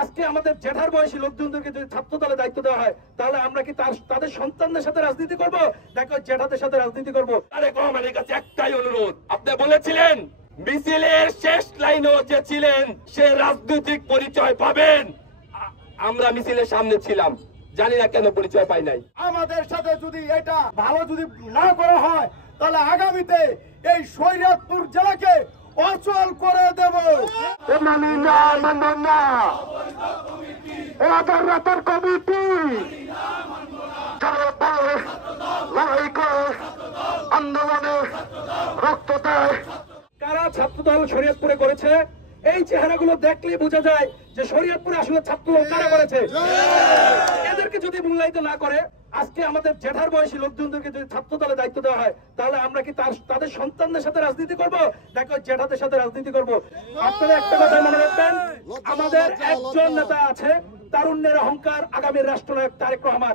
আজকে আমাদের জেঠার বয়সী লোকজনদেরকে যদি ছাত্র দলে দায়িত্ব দেওয়া হয়, তাহলে আমরা কি তাদের সন্তানদের সাথে রাজনীতি করব, নাকি জেঠাদের সাথে রাজনীতি করব? তারেক রহমানের কাছে একটাই অনুরোধ, আপনি বলেছিলেন মিছিলের শেষ লাইনও যে ছিলেন সে রাজনৈতিক পরিচয় পাবেন। আমরা মিছিলের সামনে ছিলাম, জানি না কেন পরিচয় পাই নাই। আমাদের সাথে যদি এটা ভালো যদি না করা হয়, তাহলে আগামীতে এই শরীয়তপুর জেলাকে অচল করে দেব। আন্দোলনে রক্ত দেয়। কারা ছাত্রদল শরীয়তপুরে করেছে, এই চেহারাগুলো দেখলে বোঝা যায় যে শরীয়তপুরে আসলে ছাত্রদল কারা করেছে। এদেরকে যদি মূল্যায়িত না করে, আজকে আমাদের জেঠার বয়সী লোকজনদেরকে যদি ছাত্র দলে দায়িত্ব দেওয়া হয়, তাহলে আমরা কি তাদের সন্তানদের সাথে রাজনীতি করব, নাকি জেঠাদের সাথে রাজনীতি করব? আপনারা একটা কথা মনে রাখবেন, আমাদের একজন নেতা আছে, তারুণ্যের অহংকার, আগামীর রাষ্ট্রনায়ক তারেক রহমান।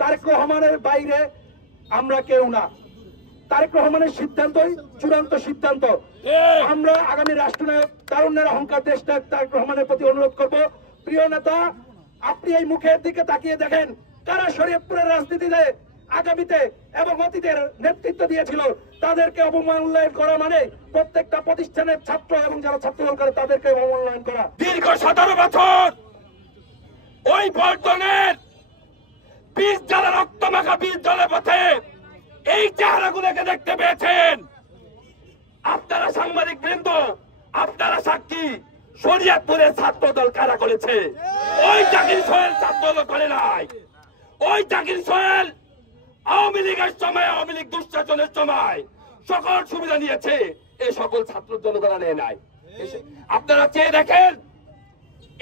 তারেক রহমানের বাইরে আমরা কেউ না। তারেক রহমানের সিদ্ধান্তই চূড়ান্ত সিদ্ধান্ত। আমরা আগামী রাষ্ট্রনায়ক তারুণ্যের অহংকার দেশনায়ক তারেক রহমানের প্রতি অনুরোধ করব, প্রিয় নেতা, আপনি এই মুখের দিকে তাকিয়ে দেখেন কারা শরীয়তপুরের রাজনীতিতে আগামীতে এবং অতীতের নেতৃত্ব দিয়েছিল। তাদেরকে অবমূল্যায়ন করা মানে প্রত্যেকটা প্রতিষ্ঠানের ছাত্র এবং যারা ছাত্রদল করে তাদেরকে অবমূল্যায়ন করা। দীর্ঘ 17 বছর ওই পল্টনের 20 জ্বালা রক্ত মাখা 20 জলের পথে এই চেহারাগুলোকে দেখতে পেয়েছেন। আপনারা সাংবাদিক বৃন্দ, আপনারা সাক্ষী, শরীয়তপুরের ছাত্রদল কারা করেছে। ওই জাকির সোহেল ছাত্রদল করে নাই। ওই জাকির সোহেল আওয়ামী লীগের সময়, আওয়ামী লীগ দুঃশাসনের সময় সকল সুবিধা নিয়েছে, এই সকল ছাত্র জনগণ নেয় নাই। আপনারা চেয়ে দেখেন,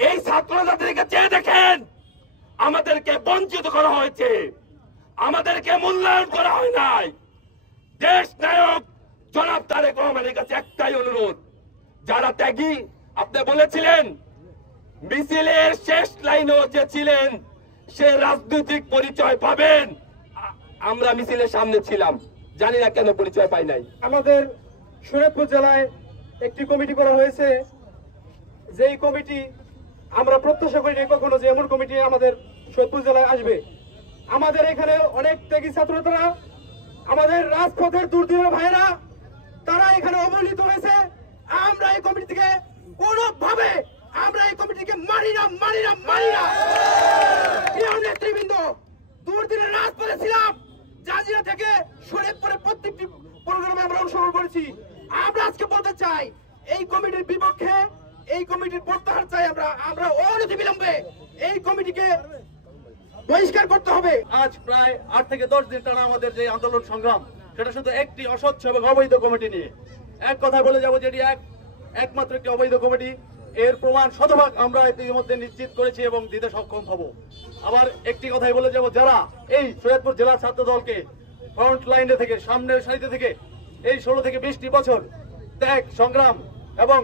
এই ছাত্রদেরকে চেয়ে দেখেন, আমাদেরকে বঞ্চিত করা হয়েছে, আমাদেরকে মূল্যায়ন করা হয় নাই। দেশ নায়ক জনাব তারেক রহমানের কাছে একটাই অনুরোধ, যারা ত্যাগী, আপনি বলেছিলেন মিছিলের শেষ লাইনও যে ছিলেন সে রাজনৈতিক পরিচয় পাবেন। আমরা মিছিলের সামনে ছিলাম, জানি না কেন পরিচয় পাই নাই। আমাদের শরীয়তপুর জেলায় একটি কমিটি করা হয়েছে, যেই কমিটি আমরা প্রত্যাশা করি কখনো যে এমন কমিটি আমাদের শরীয়তপুর জেলায় আসবে। আমাদের এখানে অনেক ত্যাগী ছাত্ররা, আমাদের রাজপথের দূরদূরের ভাইরা, তারা এখানে অবহেলিত হয়েছে। আমরা এই কমিটি থেকে কোনোভাবে আমরা এই কমিটিকে মানি না, মানি না, মানি না। প্রিয় নেতৃবৃন্দ, দূরদূরের রাজপথে ছিলাম, জাজিরা থেকে শরীয়তপুরের প্রত্যেকটি প্রোগ্রামে আমরা অংশগ্রহণ করেছি। আমরা আজকে বলতে চাই, এই কমিটির বিপক্ষে, এই কমিটির প্রত্যাহার চাই। আমরা অনতিবিলম্বে এই কমিটিকে বহিষ্কার করতে হবে। আজ প্রায় 8 থেকে 10 দিন টানা আমাদের যে আন্দোলন সংগ্রাম, সেটা শুধু একটি অস্বচ্ছ এবং অবৈধ কমিটি নিয়ে। এক কথা বলে যাবো, যেটি একমাত্র একটি অবৈধ কমিটি, এর প্রমাণ শতভাগ আমরা ইতিমধ্যে নিশ্চিত করেছি এবং দিতে সক্ষম হব। আবার একটি কথাই বলে যাব, যারা এই শরীয়তপুর জেলা ছাত্র দলকে ফ্রন্ট লাইনে থেকে, সামনের সারিতে থেকে এই 16 থেকে 20টি বছর ত্যাগ সংগ্রাম এবং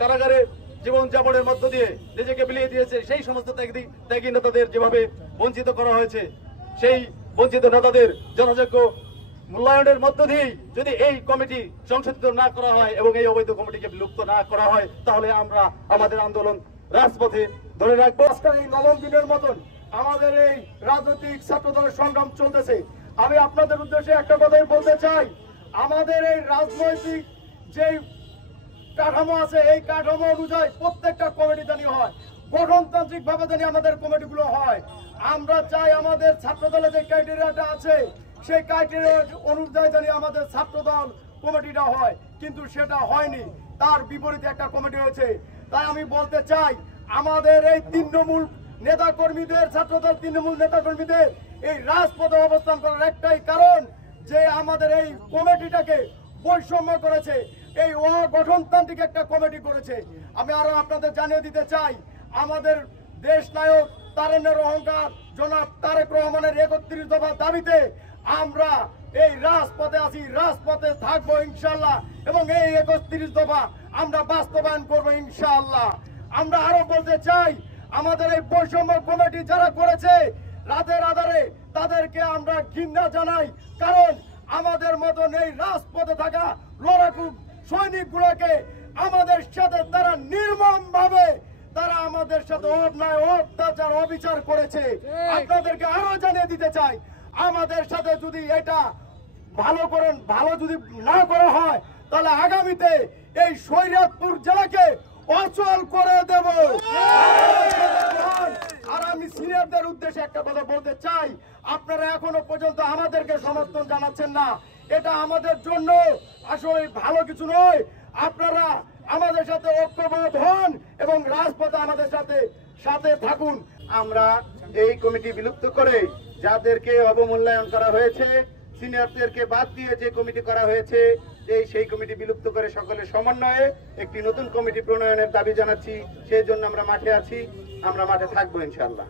কারাগারে জীবনযাপনের মধ্য দিয়ে নিজেকে বিলিয়ে দিয়েছে, সেই সমস্ত ত্যাগী নেতাদের যেভাবে বঞ্চিত করা হয়েছে, সেই বঞ্চিত নেতাদের যথাযোগ্য মূল্যায়নের মধ্য দিয়েই যদি এই কমিটি সংশোধিত না করা হয় এবং এই অবৈধ কমিটিকে বিলুপ্ত না করা হয়, তাহলে আমরা আমাদের আন্দোলন রাজপথে ধরে রাখবো। আজকের এই নবম দিনের মতন আমাদের এই রাজনৈতিক ছাত্র দলের সংগ্রাম চলতেছে। আমি আপনাদের উদ্দেশ্যে একটা কথাই বলতে চাই, আমাদের এই রাজনৈতিক যে কাঠামো আছে, এই কাঠামো অনুযায়ী প্রত্যেকটা কমিটি জানি হয়, গঠনতান্ত্রিক ভাবে জানি আমাদের কমিটিগুলো হয়। আমরা চাই আমাদের ছাত্র দলের যে ক্রাইটেরিয়াটা আছে, সেই ক্রাইটেরিয়া অনুযায়ী জানি আমাদের ছাত্র দল কমিটিটা হয়, কিন্তু সেটা হয়নি। তার বিপরীতে একটা কমিটি হয়েছে। তাই আমি বলতে চাই, আমাদের এই তৃণমূল নেতা কর্মীদের, ছাত্রদল তৃণমূল নেতা কর্মীদের এই রাজপথে অবস্থান করার একটাই কারণ, যে আমাদের এই কমিটিটাকে বৈষম্য করেছে, এই অগঠনতান্ত্রিক একটা কমিটি করেছে। আমি আরো আপনাদের জানিয়ে দিতে চাই, আমাদের দেশ নায়ক তারুণ্যের অহংকার জনাব তারেক রহমানের 31 দফা দাবিতে আমরা এই রাজপথে আছি, রাজপথে থাকবো ইনশাআল্লাহ, এবং এই 31 দফা আমরা বাস্তবায়ন করবো ইনশাআল্লাহ। আমরা আরো বলতে চাই, আমাদের এই বৈষম্য কমিটি যারা করেছে রাতের আধারে, তাদেরকে আমরা ঘৃণা জানাই। কারণ আমাদের মতন এই রাজপথে থাকা লড়াকু সৈনিকগুলোকে আমাদের সাথে তারা নির্মম ভাবে তারা আমাদের সাথে অন্যায় অত্যাচার অবিচার করেছে। আপনাদেরকে আরো জানিয়ে দিতে চাই, আমাদের সাথে যদি এটা ভালো যদি না করা হয়, তাহলে আগামীতে এই শরীয়তপুর জেলাকে অচল করে দেব। আর আমি সিনিয়রদের উদ্দেশ্যে একটা কথা বলতে চাই, আপনারা এখনো পর্যন্ত আমাদেরকে সমর্থন জানাচ্ছেন না, এটা আমাদের জন্য আসলে ভালো কিছু নয়। আপনারা আমাদের সাথে ঐক্যবদ্ধ হন এবং রাজপথে আমাদের সাথে থাকুন। আমরা এই কমিটি বিলুপ্ত করে যাদেরকে অবমূল্যায়ন করা হয়েছে, সিনিয়রদেরকে বাদ দিয়ে যে কমিটি করা হয়েছে, সেই কমিটি বিলুপ্ত করে সকলের সমন্বয়ে একটি নতুন কমিটি প্রণয়নের দাবি জানাচ্ছি। সেই জন্য আমরা মাঠে আছি, আমরা মাঠে থাকবো ইনশাআল্লাহ।